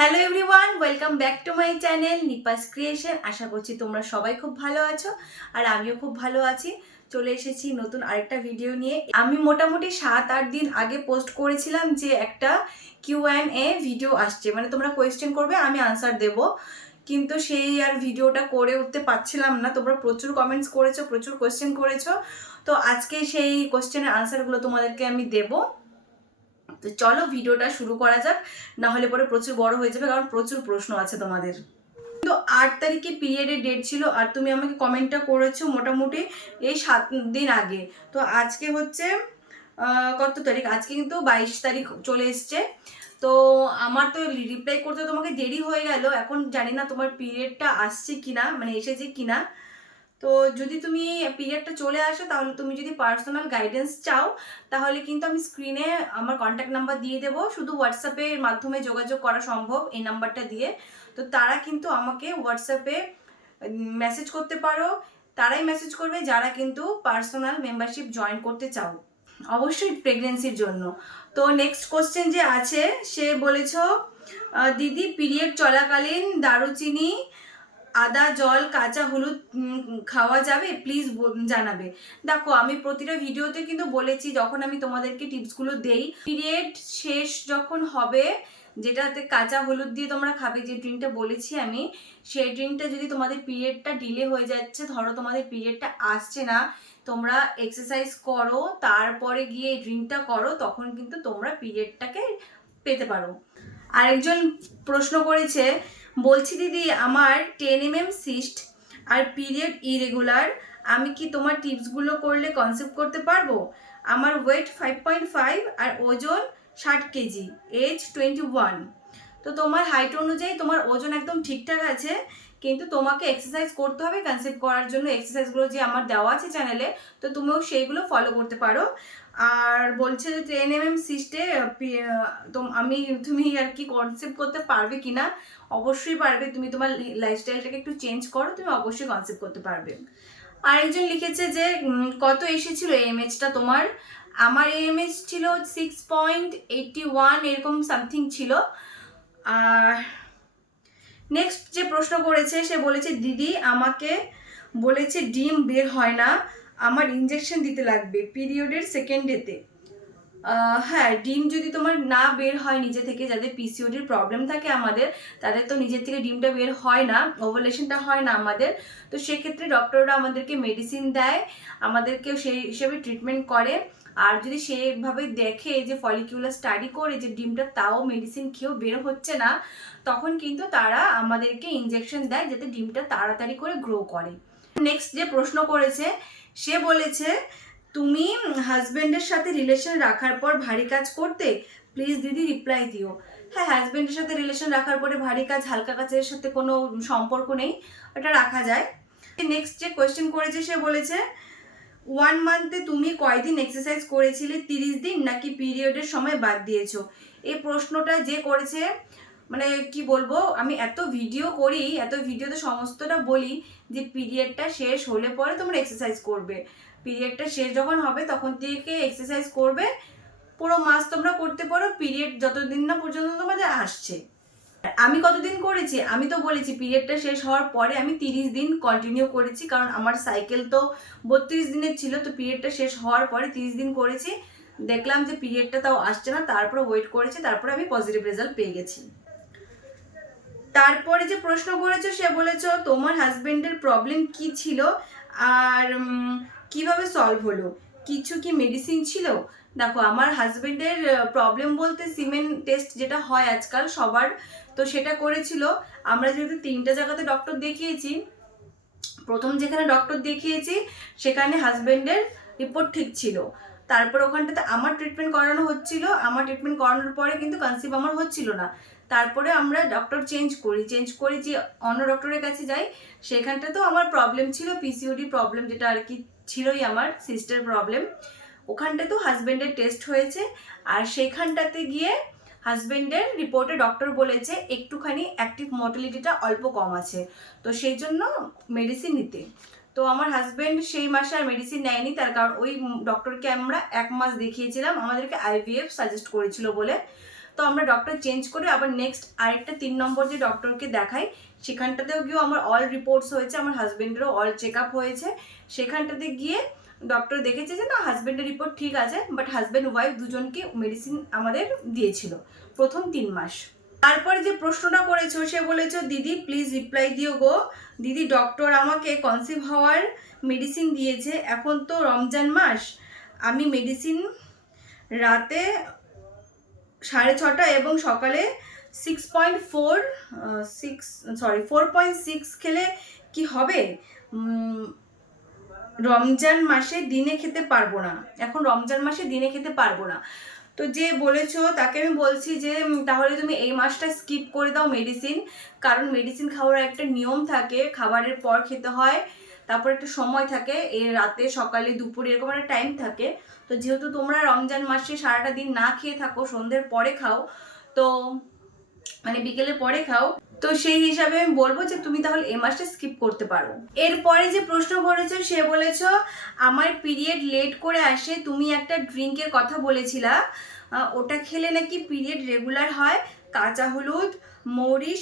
Hello everyone, welcome back to my channel Nipas creation. আশা করছি তোমরা সবাই খুব ভালো আছো আর আমিও খুব ভালো আছি। চলে এসেছি নতুন আরেকটা ভিডিও নিয়ে। আমি মোটামুটি 7-8 দিন আগে পোস্ট করেছিলাম যে একটা Q&A ভিডিও আসছে, মানে তোমরা কোয়েশ্চেন করবে, আমি আনসার দেব। কিন্তু সেই আর ভিডিওটা করে উঠতে পারছিলাম না। তোমরা প্রচুর কমেন্টস করেছো, প্রচুর কোয়েশ্চেন করেছো, তো আজকে সেই কোয়েশ্চেনের আনসারগুলো তোমাদেরকে আমি দেবো। তো চলো ভিডিওটা শুরু করা যাক, না হলে পরে প্রচুর বড় হয়ে যাবে, কারণ প্রচুর প্রশ্ন আছে তোমাদের। তো 8 তারিখে পিরিয়ডের ডেট ছিল আর তুমি আমাকে কমেন্টটা করেছো মোটামুটি এই 7 দিন আগে। তো আজকে হচ্ছে কত তারিখ? আজকে কিন্তু 22 তারিখ চলে এসছে। তো আমার তো রিপ্লাই করতে তোমাকে দেরি হয়ে গেল। এখন জানি না তোমার পিরিয়ডটা আসছে কিনা, মানে এসেছে কিনা। তো যদি তুমি পিরিয়ডটা চলে আসো, তাহলে তুমি যদি পার্সোনাল গাইডেন্স চাও, তাহলে কিন্তু আমি স্ক্রিনে আমার কন্ট্যাক্ট নাম্বার দিয়ে দেবো। শুধু হোয়াটসঅ্যাপের মাধ্যমে যোগাযোগ করা সম্ভব এই নাম্বারটা দিয়ে। তো তারা কিন্তু আমাকে হোয়াটসঅ্যাপে মেসেজ করতে পারো। তারাই মেসেজ করবে যারা কিন্তু পার্সোনাল মেম্বারশিপ জয়েন করতে চাও, অবশ্যই প্রেগনেন্সির জন্য। তো নেক্সট কোশ্চেন যে আছে, সে বলেছ দিদি পিরিয়ড চলাকালীন দারুচিনি, আদা, জল, কাঁচা হলুদ খাওয়া যাবে? প্লিজ জানাবে। দেখো, আমি প্রতিটা ভিডিওতে কিন্তু বলেছি, যখন আমি তোমাদেরকে টিপসগুলো দেই, পিরিয়ড শেষ যখন হবে, যেটাতে কাঁচা হলুদ দিয়ে তোমরা খাবে, যে ড্রিঙ্কটা বলেছি আমি, সেই ড্রিঙ্কটা যদি তোমাদের পিরিয়ডটা ডিলে হয়ে যাচ্ছে, ধরো তোমাদের পিরিয়ডটা আসছে না, তোমরা এক্সারসাইজ করো, তারপরে গিয়ে এই ড্রিঙ্কটা করো, তখন কিন্তু তোমরা পিরিয়ডটাকে পেতে পারো। আরেকজন প্রশ্ন করেছে, বলছি দিদি আমার 10 mm সিস্ট আর পিরিয়ড ইরেগুলার, আমি কি তোমার টিপসগুলো করলে কনসেপ্ট করতে পারবো? আমার ওয়েট 5.5 আর ওজন 60 কেজি, এজ 21। তো তোমার হাইট অনুযায়ী তোমার ওজন একদম ঠিকঠাক আছে, কিন্তু তোমাকে এক্সারসাইজ করতে হবে কনসেপ্ট করার জন্য। এক্সারসাইজগুলো যে আমার দেওয়া আছে চ্যানেলে, তো তুমিও সেইগুলো ফলো করতে পারো। আর বলছে যে 10 mm সিস্টে তুমি আর কি কনসেপ্ট করতে পারবে কিনা? অবশ্যই পারবে। তুমি তোমার লাইফস্টাইলটাকে একটু চেঞ্জ করো, তুমি অবশ্যই কনসেপ্ট করতে পারবে। আরেকজন লিখেছে যে কত এসেছিল এমএইচটা তোমার? আমার এমএইচ ছিল 6.81, এরকম সামথিং ছিল। আর নেক্সট যে প্রশ্ন করেছে, সে বলেছে দিদি আমাকে বলেছে ডিম বের হয় না, আমার ইঞ্জেকশন দিতে লাগবে পিরিয়ডের সেকেন্ড ডেতে। হ্যাঁ, ডিম যদি তোমার না বের হয় নিজে থেকে, যাদের পিসিওডির প্রবলেম থাকে আমাদের, তাদের তো নিজের থেকে ডিমটা বের হয় না, ওভালেশনটা হয় না আমাদের। তো সেক্ষেত্রে ডক্টররা আমাদেরকে মেডিসিন দেয়, আমাদেরকেও সেই হিসেবে ট্রিটমেন্ট করে। আর যদি সেভাবে দেখে যে ফলিকিউলার স্টাডি করে যে ডিমটা তাও মেডিসিন খেয়েও বের হচ্ছে না, তখন কিন্তু তারা আমাদেরকে ইনজেকশন দেয় যাতে ডিমটা তাড়াতাড়ি করে গ্রো করে। নেক্সট যে প্রশ্ন করেছে, সে বলেছে তুমি হাজবেন্ডের সাথে রিলেশন রাখার পর ভারী কাজ করতে? প্লিজ দিদি রিপ্লাই দিও। হ্যাঁ, হাজবেন্ডের সাথে রিলেশন রাখার পরে ভারী কাজ, হালকা কাজের সাথে কোনো সম্পর্ক নেই, এটা রাখা যায়। নেক্সট যে কোয়েশ্চেন করেছে, সে বলেছে 1 মান্থে তুমি কয়দিন এক্সারসাইজ করেছিলে, 30 দিন নাকি পিরিয়ডের সময় বাদ দিয়েছো? এই প্রশ্নটা যে করেছে, মানে কি বলবো, আমি এত ভিডিও করি, এত ভিডিওতে সমস্তটা বলি যে পিরিয়ডটা শেষ হলে পরে তোমরা এক্সারসাইজ করবে। পিরিয়ডটা শেষ যখন হবে তখন থেকে এক্সারসাইজ করবে, পুরো মাস তোমরা করতে পারো, পিরিয়ড যতদিন না পর্যন্ত তোমাদের আসছে। আমি কতদিন করেছি? আমি তো বলেছি পিরিয়ডটা শেষ হওয়ার পরে আমি 30 দিন কন্টিনিউ করেছি, কারণ আমার সাইকেল তো 32 দিনের ছিল। তো পিরিয়ডটা শেষ হওয়ার পরে 30 দিন করেছি, দেখলাম যে পিরিয়ডটা তাও আসছে না, তারপরে ওয়েট করেছি, তারপরে আমি পজিটিভ রেজাল্ট পেয়ে গেছি। তারপরে যে প্রশ্ন করেছো, সে বলেছো তোমার হাজবেন্ডের প্রবলেম কি ছিল আর কিভাবে সলভ হলো, কিছু কি মেডিসিন ছিল? দেখো, আমার হাজবেন্ডের প্রবলেম বলতে সিমেন টেস্ট যেটা হয় আজকাল সবার, তো সেটা করেছিল। আমরা যেহেতু 3টে জায়গাতে ডক্টর দেখিয়েছি, প্রথম যেখানে ডক্টর দেখিয়েছি সেখানে হাজবেন্ডের রিপোর্ট ঠিক ছিল, তারপর ওখানটাতে আমার ট্রিটমেন্ট করানো হচ্ছিল, আমার ট্রিটমেন্ট করানোর পরে কিন্তু কনসিভ আমার হচ্ছিল না। তারপরে আমরা ডক্টর চেঞ্জ করি যে অন্য ডক্টরের কাছে যাই, সেখানটাতেও আমার প্রবলেম ছিল, পিসিওডি প্রবলেম যেটা আর কি ছিলই, আমার সিস্টের প্রবলেম। ওখানটাতেও হাজবেন্ডের টেস্ট হয়েছে, আর সেখানটাতে গিয়ে হাজবেন্ডের রিপোর্টে ডক্টর বলেছে একটুখানি অ্যাক্টিভ মর্টালিটিটা অল্প কম আছে, তো সেই জন্য মেডিসিন নিতে। তো আমার হাজবেন্ড সেই মাসে আর মেডিসিন নেয়নি, তার কারণ ওই ডক্টরকে আমরা 1 মাস দেখিয়েছিলাম, আমাদেরকে আইভিএফ সাজেস্ট করেছিল বলে। তো আমরা ডক্টর চেঞ্জ করে আবার নেক্সট আরেকটা 3 নম্বর যে ডক্টরকে দেখাই, সেখানটাতেও গিয়েও আমার অল রিপোর্টস হয়েছে, আমার হাজবেন্ডেরও অল চেক আপ হয়েছে। সেখানটাতে গিয়ে ডক্টর দেখেছে যে না, হাজবেন্ডের রিপোর্ট ঠিক আছে, বাট হাজবেন্ড ওয়াইফ দুজনকে মেডিসিন আমাদের দিয়েছিল প্রথম 3 মাস। তারপরে যে প্রশ্নটা করেছো, সে বলেছো দিদি প্লিজ রিপ্লাই দিও গো। দিদি ডক্টর আমাকে কনসিভ হওয়ার মেডিসিন দিয়েছে, এখন তো রমজান মাস, আমি মেডিসিন রাতে 6:30 এবং সকালে 4.6 খেলে কি হবে? রমজান মাসে দিনে খেতে পারবো না, এখন রমজান মাসে দিনে খেতে পারবো না। তো যে বলেছো তাকে আমি বলছি যে তাহলে তুমি এই মাসটা স্কিপ করে দাও মেডিসিন, কারণ মেডিসিন খাওয়ার একটা নিয়ম থাকে, খাবারের পর খেতে হয়, তারপর একটা সময় থাকে, এর রাতে সকালে দুপুরে এরকম একটা টাইম থাকে। তো যেহেতু তোমরা রমজান মাসে সারাটা দিন না খেয়ে থাকো, সন্ধ্যের পরে খাও, তো মানে বিকেলের পরে খাও, তো সেই হিসাবে আমি বলবো যে তুমি তাহলে এই মাসটা স্কিপ করতে পারো। এরপরে যে প্রশ্ন করেছো, সে বলেছ আমার পিরিয়ড লেট করে আসে, তুমি একটা ড্রিঙ্কের কথা বলেছিলা, ওটা খেলে নাকি পিরিয়ড রেগুলার হয়, কাঁচা হলুদ, মৌরি,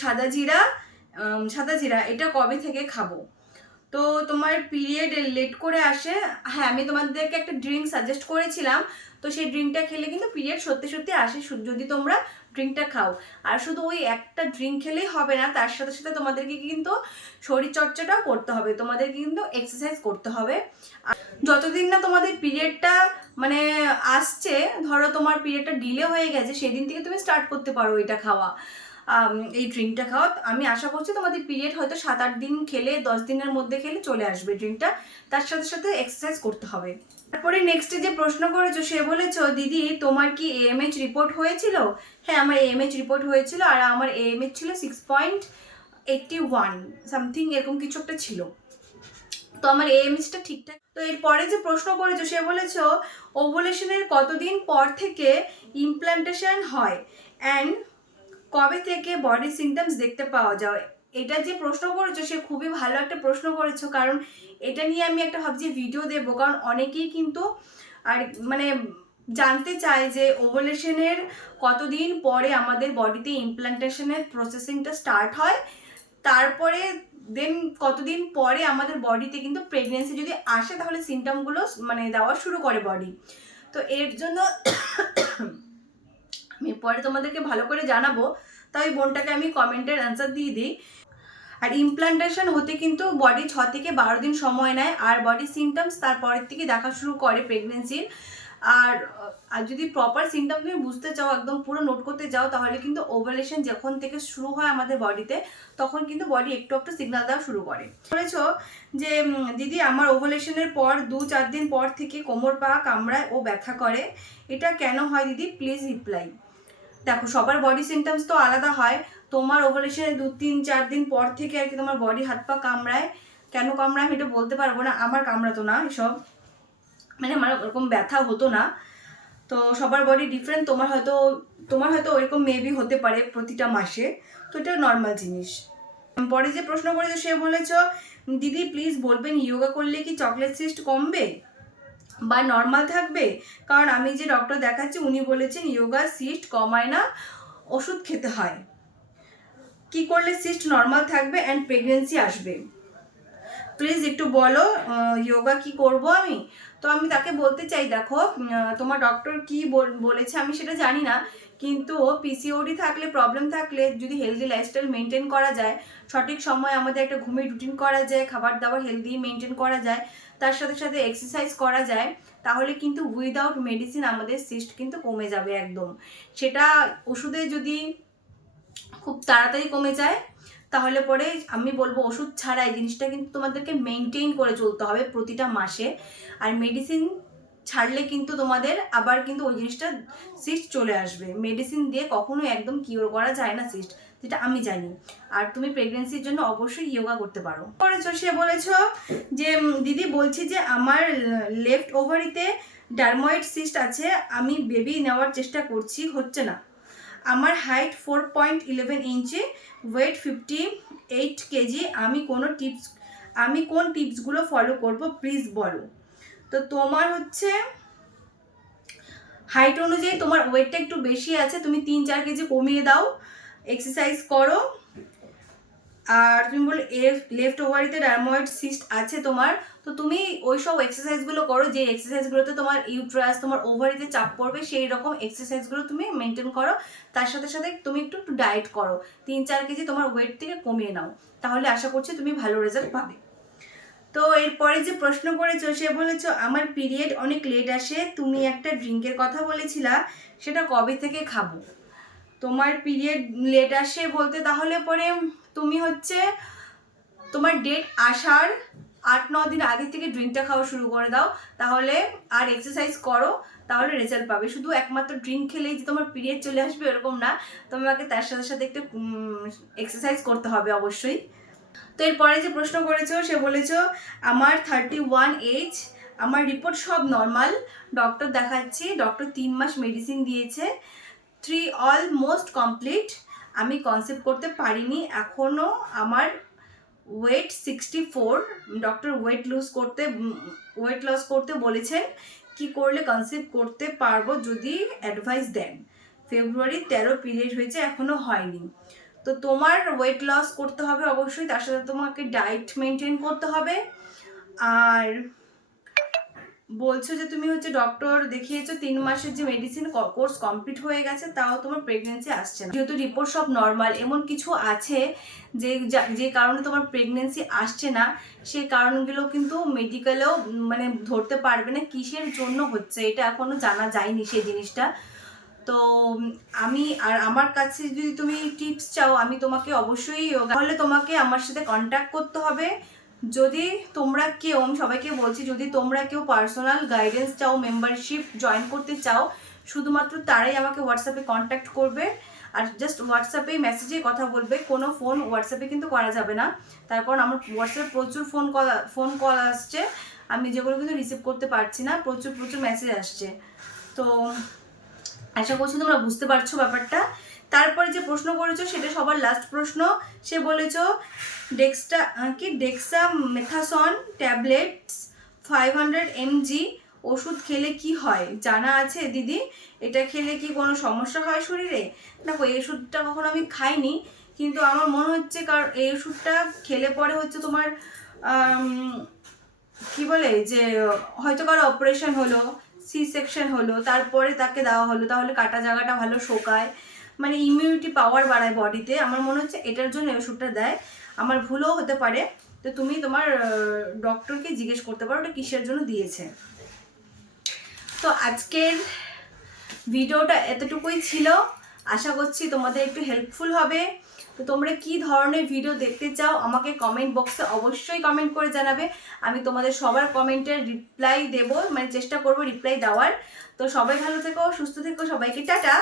সাদা জিরা, এটা কবে থেকে খাবো? তো তোমার পিরিয়ড লেট করে আসে, হ্যাঁ আমি তোমাদেরকে একটা ড্রিঙ্ক সাজেস্ট করেছিলাম, তো সেই ড্রিঙ্কটা খেলে কিন্তু পিরিয়ড সত্যি সত্যি আসে যদি তোমরা ড্রিঙ্কটা খাও। আর শুধু ওই একটা ড্রিঙ্ক খেলেই হবে না, তার সাথে সাথে তোমাদেরকে কিন্তু শরীরচর্চাটাও করতে হবে, তোমাদেরকে কিন্তু এক্সারসাইজ করতে হবে। আর যতদিন না তোমাদের পিরিয়ডটা মানে আসছে, ধরো তোমার পিরিয়ডটা ডিলে হয়ে গেছে, সেদিন থেকে তুমি স্টার্ট করতে পারো এটা খাওয়া, এই ড্রিঙ্কটা খাওয়া। আমি আশা করছি তোমাদের পিরিয়ড হয়তো 7-8 দিন খেলে, 10 দিনের মধ্যে খেলে চলে আসবে ড্রিঙ্কটা, তার সাথে সাথে এক্সারসাইজ করতে হবে। তারপরে নেক্সটে যে প্রশ্ন করেছো, সে বলেছো দিদি তোমার কি AMH রিপোর্ট হয়েছিল? হ্যাঁ আমার AMH রিপোর্ট হয়েছিল, আর আমার AMH ছিল 6.81 সামথিং, এরকম কিছু একটা ছিল, তো আমার AMHটা ঠিকঠাক। তো এরপরে যে প্রশ্ন করেছো, সে বলেছো ওভুলেশনের কতদিন পর থেকে ইমপ্লান্টেশন হয় অ্যান্ড কবে থেকে বডি সিমটমস দেখতে পাওয়া যায়? এটা যে প্রশ্ন করেছো, সে খুবই ভালো একটা প্রশ্ন করেছো, কারণ এটা নিয়ে আমি একটা ভাবছি ভিডিও দেবো, কারণ অনেকেই কিন্তু আর মানে জানতে চায় যে ওভুলেশনের কতদিন পরে আমাদের বডিতে ইমপ্লান্টেশনের প্রসেসিংটা স্টার্ট হয়, তারপরে দেন কতদিন পরে আমাদের বডিতে কিন্তু প্রেগনেন্সি যদি আসে তাহলে সিমটমগুলো মানে দেওয়া শুরু করে বডি। তো এর জন্য আমি পরে তোমাদেরকে ভালো করে জানাবো, তাই বোনটাকে আমি কমেন্টের অ্যান্সার দিয়ে দিই। আর ইমপ্লান্টেশন হতে কিন্তু বডি 6 থেকে 12 দিন সময় নেয়, আর বডি সিমটমস তারপরের থেকে দেখা শুরু করে প্রেগনেন্সির। আর যদি প্রপার সিমটম তুমি বুঝতে চাও, একদম পুরো নোট করতে চাও, তাহলে কিন্তু ওভুলেশন যখন থেকে শুরু হয় আমাদের বডিতে, তখন কিন্তু বডি একটু একটু সিগন্যাল দেওয়া শুরু করে। বলেছো যে দিদি আমার ওভুলেশনের পর 2-4 দিন পর থেকে কোমর পা কামড়ায় ও ব্যথা করে, এটা কেন হয় দিদি, প্লিজ রিপ্লাই। দেখো সবার বডি সিমটমস তো আলাদা হয়, তোমার ওভুলেশনের 2-3-4 দিন পর থেকে আর কি তোমার বডি হাত পা কামড়ায়, কেন কামড়ায় আমি এটা বলতে পারবো না, আমার কামড়াতো না এসব, মানে আমার ওরকম ব্যথা হতো না। তো সবার বডি ডিফারেন্ট, তোমার হয়তো ওইরকম মেবি হতে পারে প্রতিটা মাসে, তো এটা নর্মাল জিনিস। পরে যে প্রশ্ন করেছো, সে বলেছ দিদি প্লিজ বলবেন ইয়োগা করলে কি চকলেট সিস্ট কমবে বা নর্মাল থাকবে? কারণ আমি যে ডক্টর দেখাচ্ছি উনি বলেছেন ইয়োগা সিস্ট কমায় না, ওষুধ খেতে হয়। কি করলে সিস্ট নর্মাল থাকবে অ্যান্ড প্রেগনেন্সি আসবে? প্লিজ একটু বলো ইয়োগা কি করব আমি? তো আমি তাকে বলতে চাই, দেখো তোমার ডক্টর কি বলেছে আমি সেটা জানি না, কিন্তু পিসিওডি থাকলে, প্রবলেম থাকলে, যদি হেলদি লাইফস্টাইল মেনটেন করা যায়, সঠিক সময় আমাদের একটা ঘুমের রুটিন করা যায়, খাবার দাবার হেলদি মেনটেন করা যায়, তার সাথে সাথে এক্সারসাইজ করা যায়, তাহলে কিন্তু উইদাউট মেডিসিন আমাদের সিস্ট কিন্তু কমে যাবে একদম। সেটা ওষুধে যদি খুব তাড়াতাড়ি কমে যায়, তাহলে পরে আমি বলবো ওষুধ ছাড়া এই জিনিসটা কিন্তু তোমাদেরকে মেনটেন করে চলতে হবে প্রতিটা মাসে। আর মেডিসিন ছাড়লে কিন্তু তোমাদের আবার কিন্তু ওই জিনিসটা সিস্ট চলে আসবে। মেডিসিন দিয়ে কখনো একদম কিওর করা যায় না সিস্ট, যেটা আমি জানি। আর তুমি প্রেগনেন্সির জন্য অবশ্যই ইয়োগা করতে পারো। করেছো, সে বলেছো যে দিদি বলছি যে আমার লেফট ওভারিতে ডার্ময়েড সিস্ট আছে, আমি বেবি নেওয়ার চেষ্টা করছি, হচ্ছে না। আমার হাইট 4.11 ইঞ্চি, ওয়েট 58 কেজি, আমি কোন টিপসগুলো ফলো করব প্লিজ বলো। তো তোমার হচ্ছে হাইট অনুযায়ী তোমার ওয়েটটা একটু বেশি আছে, তুমি 3-4 কেজি কমিয়ে দাও, এক্সারসাইজ করো। আর তুমি বলে লেফট ওভারিতে ডার্ময়েড সিস্ট আছে তোমার, তো তুমি ওই সব এক্সারসাইজগুলো করো যে এক্সারসাইজগুলোতে তোমার ইউট্রাস তোমার ওভারিতে চাপ পড়বে, সেই রকম এক্সারসাইজগুলো তুমি মেনটেন করো। তার সাথে সাথে তুমি একটু ডায়েট করো, 3-4 কেজি তোমার ওয়েট থেকে কমিয়ে নাও, তাহলে আশা করছি তুমি ভালো রেজাল্ট পাবে। তো এরপরে যে প্রশ্ন করেছো, সে বলেছো আমার পিরিয়ড অনেক লেট আসে, তুমি একটা ড্রিঙ্কের কথা বলেছিলা, সেটা কবে থেকে খাবো? তোমার পিরিয়ড লেট আসে বলতে তাহলে পরে তুমি হচ্ছে তোমার ডেট আসার 8-9 দিন আগে থেকে ড্রিঙ্কটা খাওয়া শুরু করে দাও, তাহলে আর এক্সারসাইজ করো, তাহলে রেজাল্ট পাবে। শুধু একমাত্র ড্রিঙ্ক খেলেই যে তোমার পিরিয়ড চলে আসবে এরকম না, তোমাকে তার সাথে সাথে একটু এক্সারসাইজ করতে হবে অবশ্যই। তো এরপরে যে প্রশ্ন করেছো, সে বলেছো আমার 31 এজ, আমার রিপোর্ট সব নর্মাল, ডক্টর দেখাচ্ছি, ডক্টর 3 মাস মেডিসিন দিয়েছে, 3 অলমোস্ট কমপ্লিট, আমি কনসেপ্ট করতে পারিনি এখনও, আমার ওয়েট 64, ডক্টর ওয়েট লস করতে বলেছেন, কি করলে কনসেপ্ট করতে পারবো যদি অ্যাডভাইস দেন। ফেব্রুয়ারি 13 পিরিয়ড হয়েছে, এখনও হয়নি। তো তোমার ওয়েট লস করতে হবে অবশ্যই, তার সাথে তোমাকে ডায়েট মেনটেন করতে হবে। আর বলছো যে তুমি হচ্ছে ডক্টর দেখিয়েছো, 3 মাসের যে মেডিসিন কোর্স কমপ্লিট হয়ে গেছে, তাও তোমার প্রেগনেন্সি আসছে না। যেহেতু রিপোর্ট সব নর্মাল, এমন কিছু আছে যে কারণে তোমার প্রেগনেন্সি আসছে না, সেই কারণগুলো কিন্তু মেডিকেলেও মানে ধরতে পারবে না কিসের জন্য হচ্ছে, এটা এখনো জানা যায়নি সেই জিনিসটা। তো আমার কাছে যদি তুমি টিপস চাও, আমি তোমাকে অবশ্যই, তাহলে তোমাকে আমার সাথে কন্ট্যাক্ট করতে হবে। যদি তোমরা কেউ, আমি সবাইকে বলছি, যদি তোমরা কেউ পার্সোনাল গাইডেন্স চাও, মেম্বারশিপ জয়েন করতে চাও, শুধুমাত্র তারাই আমাকে হোয়াটসঅ্যাপে কন্ট্যাক্ট করবে। আর জাস্ট হোয়াটসঅ্যাপে মেসেজে কথা বলবে, কোনো ফোন হোয়াটসঅ্যাপে কিন্তু করা যাবে না, তার কারণ আমার হোয়াটসঅ্যাপে প্রচুর ফোন কল আসছে, আমি যেগুলো কিন্তু রিসিভ করতে পারছি না, প্রচুর মেসেজ আসছে। তো আশা করছি তোমরা বুঝতে পারছো ব্যাপারটা। তারপরে যে প্রশ্ন করেছো সেটা সবার লাস্ট প্রশ্ন, সে বলেছো ডেক্সামেথাসন ট্যাবলেটস 500 mg ওষুধ খেলে কি হয় জানা আছে দিদি? এটা খেলে কি কোনো সমস্যা হয় শরীরে? দেখো, এই ওষুধটা কখনো আমি খাইনি, কিন্তু আমার মনে হচ্ছে কারণ এই ওষুধটা খেলে পরে হচ্ছে তোমার কি বলে যে হয়তো কারো অপারেশন হলো, সি সেকশন হলো, তারপরে তাকে দেওয়া হলো, তাহলে কাটা জায়গাটা ভালো শোকায়, মানে ইমিউনিটি পাওয়ার বাড়ায় বডিতে, আমার মনে হচ্ছে এটার জন্য এই ওষুধটা দেয়, আমার ভুলও হতে পারে। তো তুমি তোমার ডক্টরকে জিজ্ঞেস করতে পারো ওটা কিসের জন্য দিয়েছে। তো আজকের ভিডিওটা এতটুকুই ছিল, আশা করছি তোমাদের একটু হেল্পফুল হবে। তো তোমরা কি ধরনের ভিডিও দেখতে চাও আমাকে কমেন্ট বক্সে অবশ্যই কমেন্ট করে জানাবে, আমি তোমাদের সবার কমেন্টের রিপ্লাই দেবো, মানে চেষ্টা করবো রিপ্লাই দেওয়ার। তো সবাই ভালো থেকো, সুস্থ থেকো, সবাইকে টাটা।